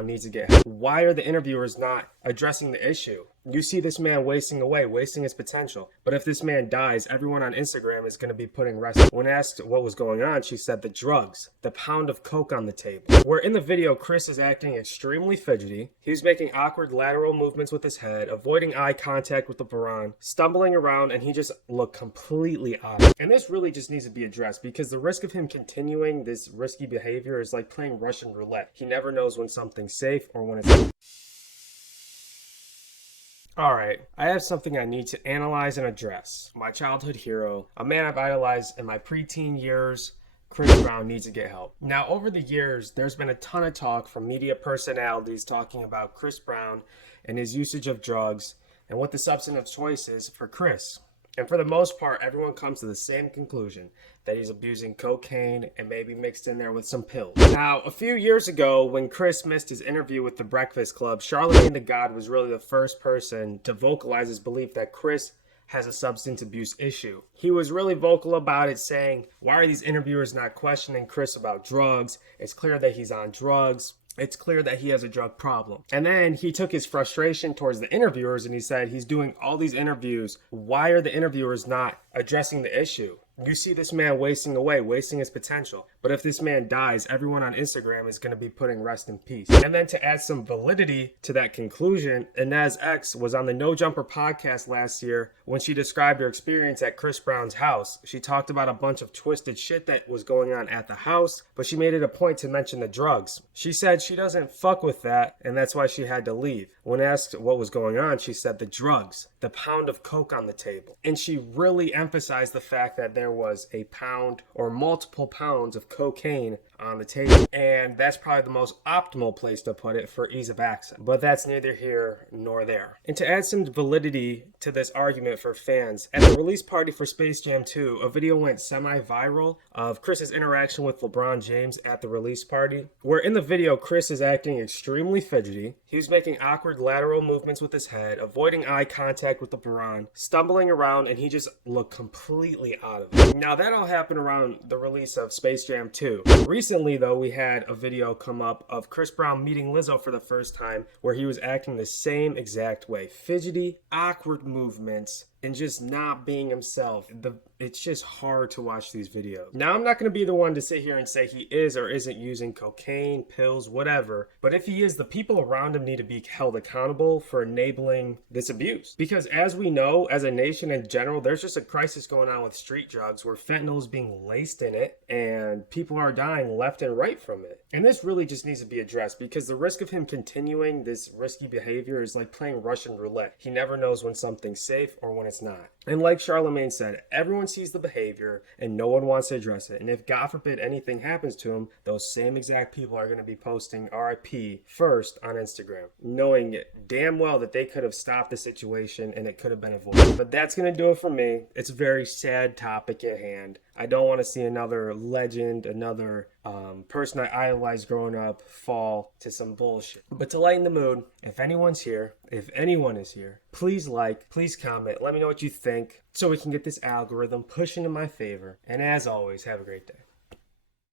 Brown needs to get help. Why are the interviewers not addressing the issue? You see this man wasting away, wasting his potential. But if this man dies, everyone on Instagram is going to be putting rest. When asked what was going on, she said the drugs, the pound of coke on the table. Where in the video, Chris is acting extremely fidgety. He was making awkward lateral movements with his head, avoiding eye contact with LeBron, stumbling around, and he just looked completely off. And this really just needs to be addressed because the risk of him continuing this risky behavior is like playing Russian roulette. He never knows when something's safe or when it's... Alright, I have something I need to analyze and address. My childhood hero, a man I've idolized in my preteen years, Chris Brown needs to get help. Now, over the years, there's been a ton of talk from media personalities talking about Chris Brown and his usage of drugs and what the substance of choice is for Chris. And for the most part, everyone comes to the same conclusion, that he's abusing cocaine and maybe mixed in there with some pills. Now, a few years ago, when Chris missed his interview with The Breakfast Club, Charlamagne the God was really the first person to vocalize his belief that Chris has a substance abuse issue. He was really vocal about it, saying, why are these interviewers not questioning Chris about drugs? It's clear that he's on drugs. It's clear that he has a drug problem. And then he took his frustration towards the interviewers and he said he's doing all these interviews. Why are the interviewers not addressing the issue? You see this man wasting away, wasting his potential. But if this man dies, everyone on Instagram is going to be putting rest in peace. And then to add some validity to that conclusion, Inez X was on the No Jumper podcast last year when she described her experience at Chris Brown's house. She talked about a bunch of twisted shit that was going on at the house, but she made it a point to mention the drugs. She said she doesn't fuck with that, and that's why she had to leave. When asked what was going on, she said the drugs, the pound of coke on the table. And she really emphasized the fact that there was a pound or multiple pounds of cocaine on the table. And that's probably the most optimal place to put it for ease of access. But that's neither here nor there. And to add some validity to this argument for fans, at the release party for Space Jam 2, a video went semi-viral of Chris's interaction with LeBron James at the release party, where in the video, Chris is acting extremely fidgety. He was making awkward lateral movements with his head, avoiding eye contact with LeBron, stumbling around, and he just looked completely out of it. Now, that all happened around the release of Space Jam 2. Recently, though, we had a video come up of Chris Brown meeting Lizzo for the first time where he was acting the same exact way. Fidgety, awkward movements, and just not being himself. It's just hard to watch these videos. Now, I'm not going to be the one to sit here and say he is or isn't using cocaine, pills, whatever. But if he is, the people around him need to be held accountable for enabling this abuse. Because as we know, as a nation in general, there's just a crisis going on with street drugs where fentanyl is being laced in it and people are dying left and right from it. And this really just needs to be addressed because the risk of him continuing this risky behavior is like playing Russian roulette. He never knows when something's safe or when it's not. And like Charlamagne said, everyone sees the behavior and no one wants to address it. And if God forbid anything happens to him, those same exact people are going to be posting RIP first on Instagram, knowing damn well that they could have stopped the situation and it could have been avoided. But that's going to do it for me. It's a very sad topic at hand. I don't want to see another legend, another person I idolized growing up fall to some bullshit. But to lighten the mood, if anyone is here, please like, please comment, let me know what you think so we can get this algorithm pushing in my favor. And as always, have a great day.